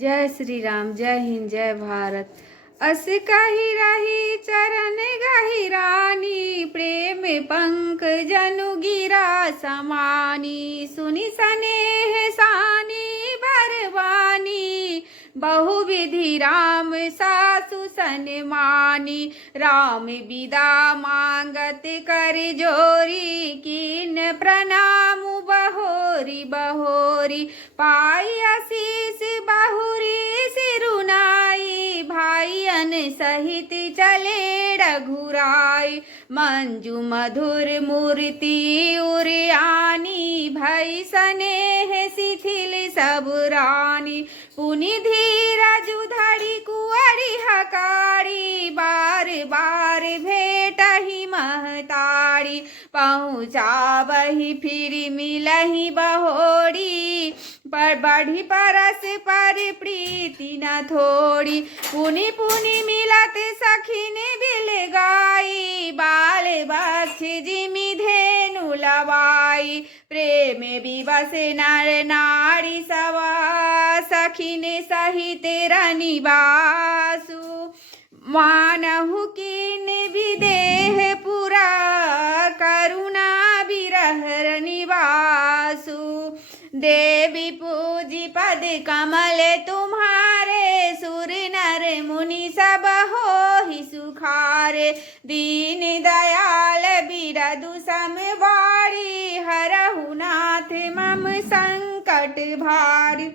जय श्री राम, जय हिंद, जय भारत। अस कही रही चरण गही रानी, प्रेम पंख जनु गिरा समानी। सुनि सनेह सानी बरवानी, बहुविधि राम सासु सनमानी। राम बिदा मांगत कर जोरी, कीन प्रणाम बहोरी बहोरी। पाई आशीष बहुरी सिरुनाई, भाईयन सहित चले रघुराई। मंजू मधुर मूर्ति उरियानी, भई स्नेह शिथिल सब रानी। पुनि धीरज धरि कुंवरी हकारी, बार बार भेटहि महतारी। पहुँचावहि फिर मिलहि बहोरी, पर बढ़ी परस पर प्रीति न थोड़ी। पुनि पुनि मिलत सखिन बिल गाई, बाल बक्ष जिमि धेनु लवाई। प्रेम विवश नर नारी सवा, सखिन सहित रनिवासु। मानहु कीन विदेह पुरा, करुणा बिरह निवासु। देवी पूजी पद कमल तुम्हारे, सुर नर मुनि सब होहि सुखारे। दीन दयाल बिरदु समवारी, हरहु नाथ मम संकट भारी।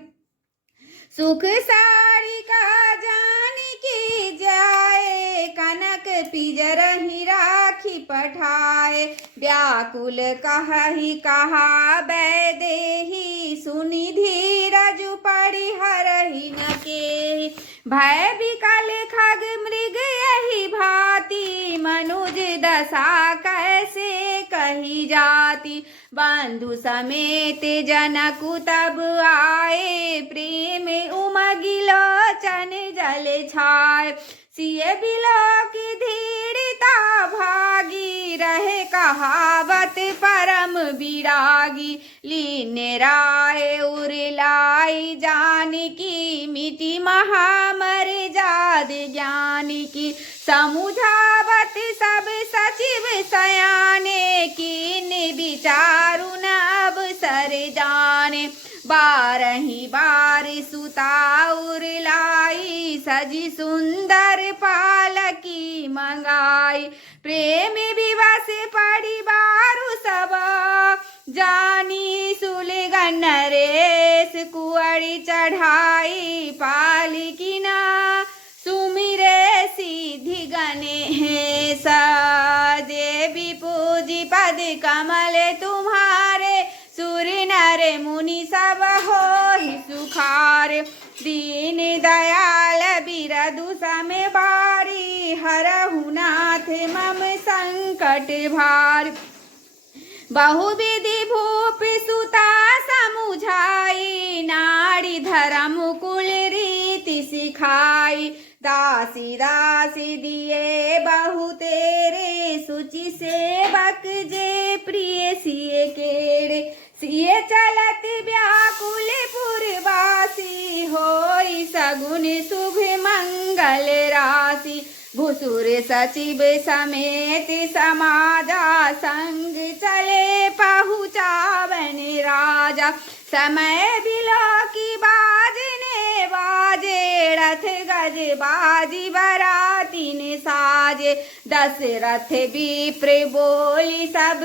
सुख सारिका जानकी जाए, कनक पिजरहि राखी पठाए। व्याकुल कहहि कहा बैदेहि, सुनि धीरज परिहरहि न केहि। भय विकल खग मृग यही भांति, मनुज दशा कैसे कही जाति। बंधु समेत जनकु तब आए, प्रेम उमगि लोचन जल छाए। सिय बिलोक धीरता भागी, रहे कहावत परम विरागी। लीन राय उरलाई जानकी, मिटी महामर्याद ज्ञानिकी। समुझावत सब सचिव सयाने, कीन विचारु न अवसर जाने। बारहि बार सुता उरलाई, सजी सुंदर पालकी मंगाई। प्रेम विवश पड़ी बारु सब, जानी सुलगन नरेश कुंवरी चढ़ाई। पालिकी ना सुमिरे सिद्धि गणेश, देवी पूजी पद कमल तुम्हारे। सुर नर मुनि सब होहि सुखारे। दीन दयाल बिरदु समबारी, हरहु नाथ मम संकट भारी। बहुविधि भूप सुता समुझाई, नारी धर्म कुल रीति सिखाई। दासी दासी दिए बहु तेरे, सुचि सेवक जे प्रिय सिय केरे। सिय चलत व्याकुल पुरवासी, होई सगुन शुभ मंगल राशि। भुसुर सचिव समेत समाजा, संग चले पहुँचावन राजा। समय बिलोकी बाजने बाजे, रथ गज बाजी बरातीन साजे। दशरथ विप्र बोली सब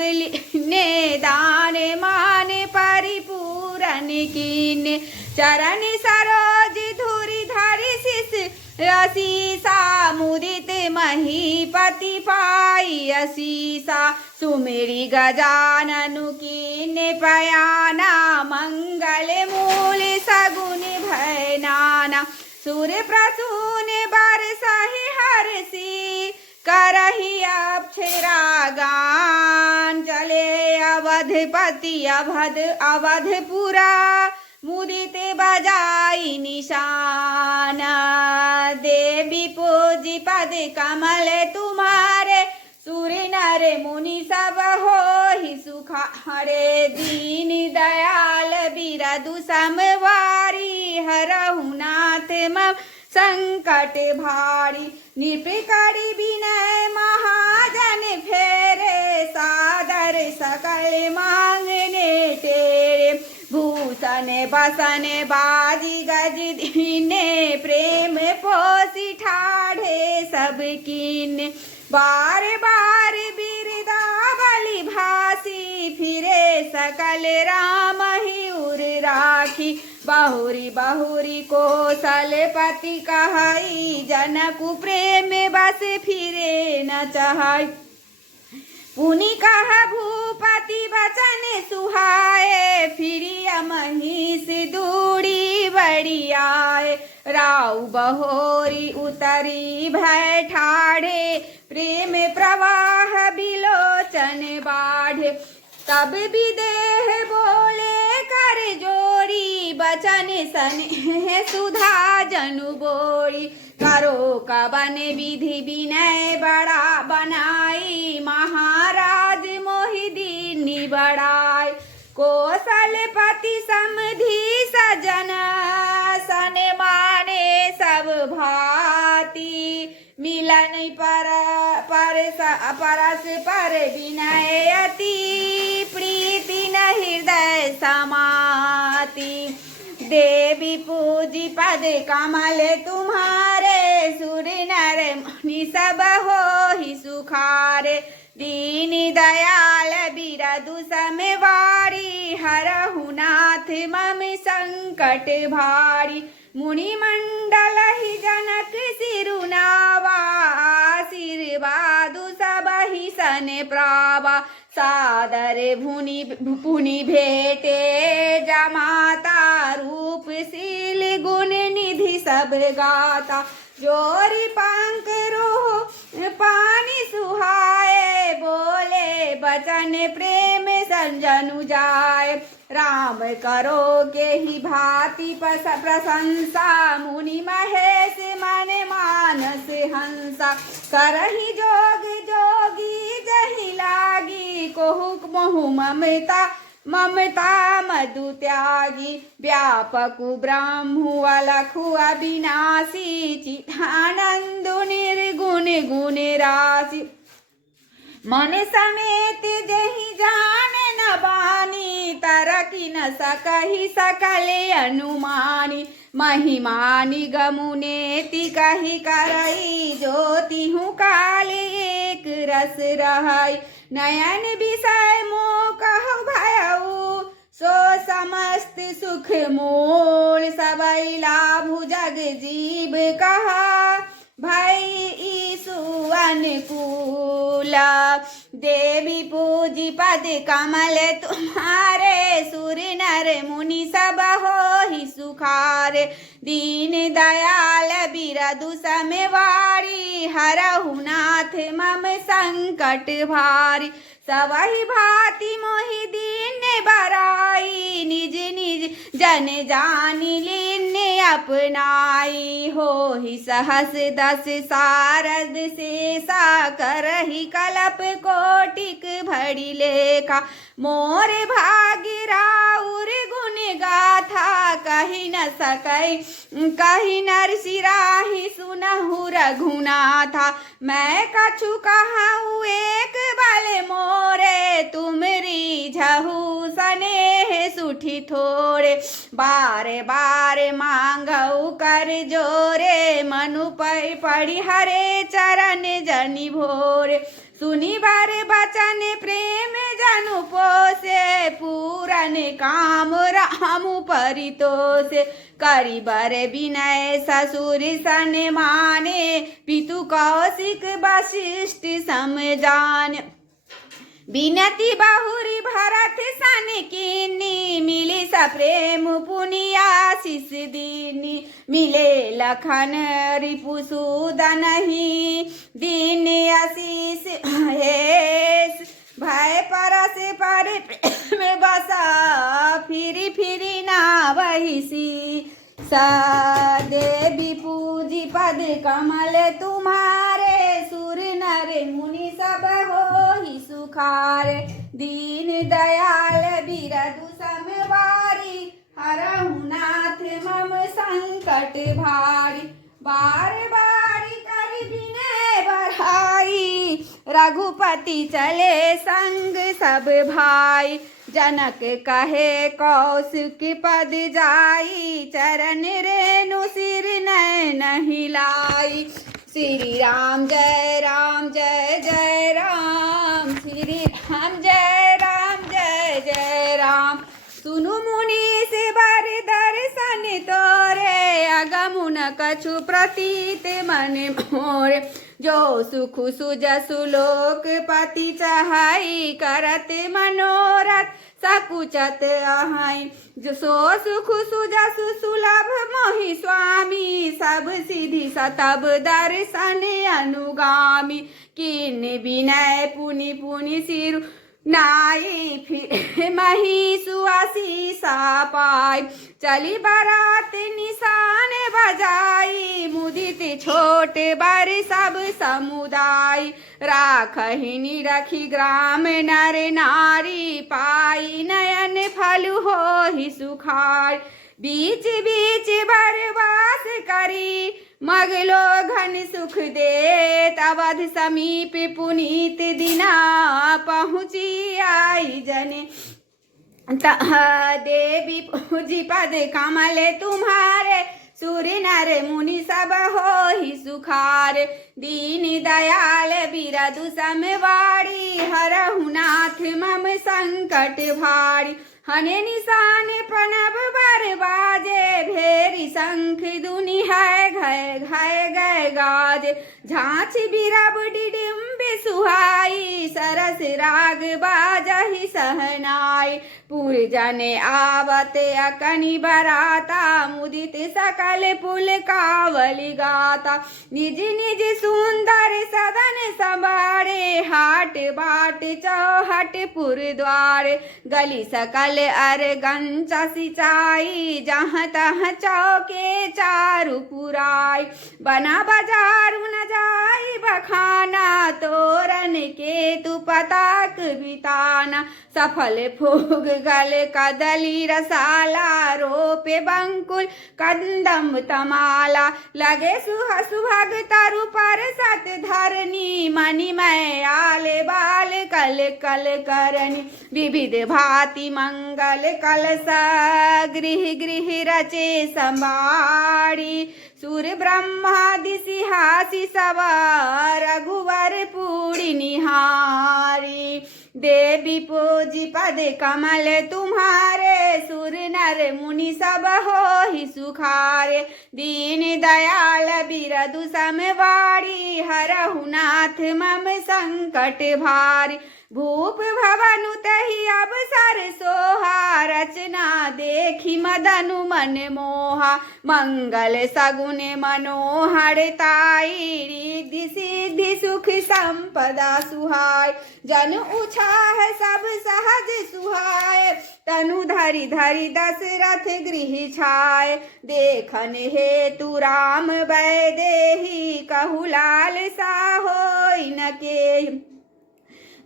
ने, दान मान परिपूरन कीने। चरण सरोज धुरि धरि शिष असीसा, मुदित महीपति पाई असीसा। सुमिरि गजाननु कीन्ह पयाना, मंगल मूल सगुन भय नाना। सुर प्रसून बरसहि हरषि, करहि अप्सरा गान। चले अवधपति अवध अवधपुरा, मुदित बजाई निशान। देवी पूजी पद कमल तुम्हारे, सुर नर मुनि सब होहि सुखारे। दीन दयाल बिरदु समवारी, हरहु नाथ मम संकट भारी। निपकड़ी विनय महाजन फेरे, सादर सकल मांगने तेरे। भूषण बसन बाजी गज दीने, प्रेम पोसी ठाढ़े सब कीने। बार बार बिरदावली भासी, फिरे सकल राम ही उर राखी। बहुरी बहुरी कौशलपति कहाई, जनकु प्रेम बस फिरे न चाहाई। पुनि कहा भूपति वचन सुहाए, फिरिया महिष दूरी बड़ी आए। राउ बहोरी उतरी भय ठाढ़े, प्रेम प्रवाह बिलोचन बाढ़े। तब विदेह बोले कर जोरी, बचन सने सुधा जनु बोरी। करो कवन विधि विनय बड़ा बनाई, महाराज मोहि दीनी बड़ाई। कौशलपति समधि सजन, सन माने सब भांति। मिलन परस पर विनय अति, प्रीति न हृदय समाति। देवी पूजी पद कमल तुम्हारे, सुर नर मुनि सब हो ही सुखारे। दीन दयाल बिरदु समवारी, हरहु नाथ मम संकट भारी। मुनि मंडल ही जनक सिरुनावा, आशीर्वादु सब ही सन प्रावा। सादर पुनि भेटे जमाता, रूपशील गुण निधि सब गाता। जोरी पंख रूह पानी सुहाए, बोले बचन प्रेम संजनु जाए। राम करो के ही भांति प्रशंसा, मुनि महेश मन मानस हंसा। करहि जोग जोगी जहि लागी, कोहु मोहु ममता मधु त्यागी। व्यापकु ब्रह्मु अलखु अविनाशी, चिदानंदु निर्गुण गुण राशि। मन समेत जहि जान न बानी, तरकी न सकहि सकल अनुमानी। महिमा निगमु नेति कहि करई, ज्योतिहु काल एक रस रहई। नयन विषय मोह कहु भयउ, सो समस्त सुख मूल। सबई लाभु जग जीव कहा, भई ईसु अनुकूला। देवी पूजी पद कमल तुम्हारे, सुर नर मुनि सब हो ही सुखारे। दीन दयाल बिरदु समवारी, हरहु नाथ मम संकट भारी। सबहि भांति मोहि दीन बराई, निज निज जन जानि लीन अपनाई। हो ही सहस दस सारद शेषा, करहि कल्प कोटिक भरी लेखा। मोर भाग्य राउर गुण गाथा, कहि न सकै कहि नर सिराहि सुनहु रघुनाथा। मैं कछु कहूँ एक बल मोरे, तुमरी झहु सनेह सुठी थोड़े। बारे बारे मांगऊ कर जोरे, मनु पड़ी हरे चरण जनि भोरे। सुनि बर बचन प्रेम जनु पोसे, पूरन काम राम परितोषे। करि बर विनय ससुर सन माने, पितु कौशिक वशिष्ठ सम जान। बिनती बहुरी भरत सन कीनी, मिली सप्रेम पुनि आशीष दीनी। मिले लखन रिपुसूदन ही, दीन आशीष हेस। भय परस पर प्रेम बसा, फिरी फिरी ना वहिसी। देवी पूजी पद कमल तुम्हारे, सुर नर मुनि सब हो ही सुखारे। दीन दयाल बिरदु समवारी, हरहु नाथ मम संकट भारी। बार बारी कर विनय बढ़ाई, रघुपति चले संग सब भाई। जनक कहे कौशिक पद जाई, चरण रेणु सिर नयन हिलाई। श्री राम जय राम जय जय राम, श्री राम जय राम जय जय राम। सुनु मुनि से बर दर्शन तोरे, अगमुन कछु प्रतीत मन मोरे। जो सुख सुजसु लोकपति चाहई, करत मनोरथ सकुचत आहाई। जो सो सुख सुजसु सुलभ मोहि स्वामी, सब सिद्धि सतब दर्शन अनुगामी। किन विनय पुनि पुनि सिर नाई, फिर मही सुआसीसा पाई। चली बारात निशान बजाई, मुदित छोट बर सब समुदाय। राखहि निरखी ग्राम नर नारी, पाई नयन फल होहि सुखार। बीच बीच बरवास करी, मगलो घन सुख देत। अवध समीप पुनीत दिना, पहुँची आई जने। देवी पूजी पद कमल तुम्हारे, सुर नर मुनि सब होहि सुखार। दीन दयाल बिरदु समवाड़ी, हरहु नाथ मम संकट भारी। हने निशान प्रणव बर बाजे, भेरी शंख दुनि है घय घय गय गाजे। झांछ बिरब डिडिम्ब सुहाई, सरस राग बाजहि सहनाई। पुर जने आवत अकनि बराता, मुदित सकल पुल कावली गाता। निज निज सुंदर सदन संभारे, हाट बाट चौहट पुर द्वारे। गली सकल अरगंचा सिंचाई, जहाँ तहाँ चौके चारु पुराई। बना बाजारु न जाई बखाना, तोरन के तु पताक बिताना। सफल फूग गल कदली रसाला, रोपे बंकुल कंदम तमाला। लगे सुहाग तरु पर सत धरनी, मणिमय आले बाल कल कल करनी। विविध भांति मंगल कलश, गृह गृह रचे संबाड़ी। सुर ब्रह्मादि सिहासी सवार, रघुवर पूरी निहारी। देवी पूजी पद कमल तुम्हारे, सुर नर मुनि सब होहि सुखारे। दीन दयाल बिरदु समवाड़ी, हरहु नाथ मम संकट भारी। भूप भवनु तहि अवसर सोहा, रचना देखी मदनु मन मोहा। मंगल सगुन मनोहरताई, रिद्धि सिद्धि सुख संपदा सुहाय। जन उछाह सब सहज सुहाय, तनु धरि धरि दशरथ गृह छाय। देखन हेतु राम वैदेही, कहु लाल सा होई न केहि।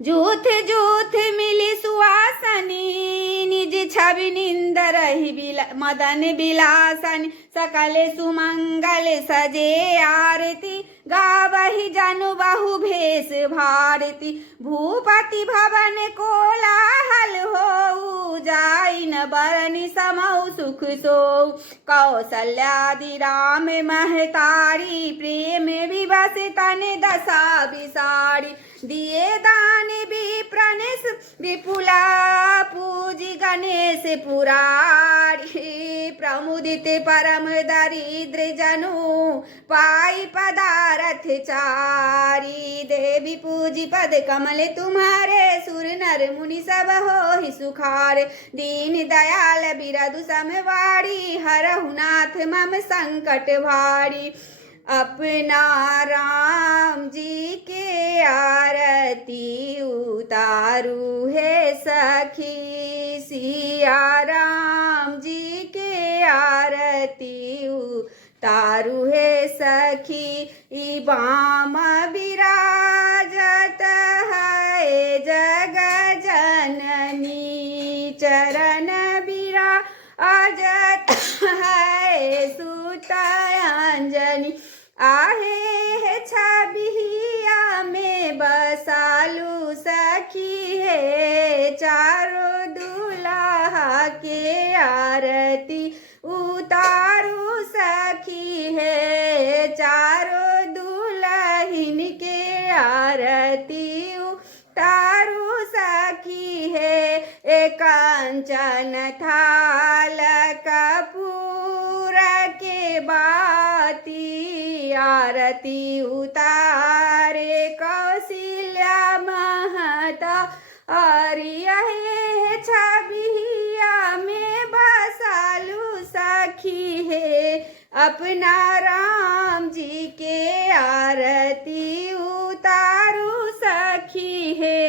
जूथ जूथ मिली सुवासनी, निज छवि निंदरहि मदन बिलासनी। सकल सुमंगल सजे आरती, गावहि जनु बहु भेष भारती। भूपति भवन कोलाहल होऊ, जाई न बरनि समौ सुख सोऊ। कौसल्यादि राम महतारी, प्रेम विवश तन दशा बिसारी। दिए दान विप्रनिस विपुला, पूजी गणेश पुरारी। प्रमुदित परम दरिद्र जनु, पाई पदारथ चारी। देवी पूजी पद कमल तुम्हारे, सुर नर मुनि सब होहि सुखार। दीन दयाल बिरदु समवाड़ी, हरहु नाथ मम संकट भारी। अपना राम जी के आरती उतारू है सखी, सिया राम जी के आरती उतारू है सखी। ई बाम विराजत है जग जननी, चरण विराज अंजनी आहे है छबिया में बसालू सखी है चारों दूल्हा के आरती उतारू सखी है चारों दुल्हन के आरती उतारू सखी है एक कंचन थाल कपूर के बाती आरती उतारे कौशल्या महता अरिया है छबिया में बसालू सखी है अपना राम जी के आरती उतारू सखी है।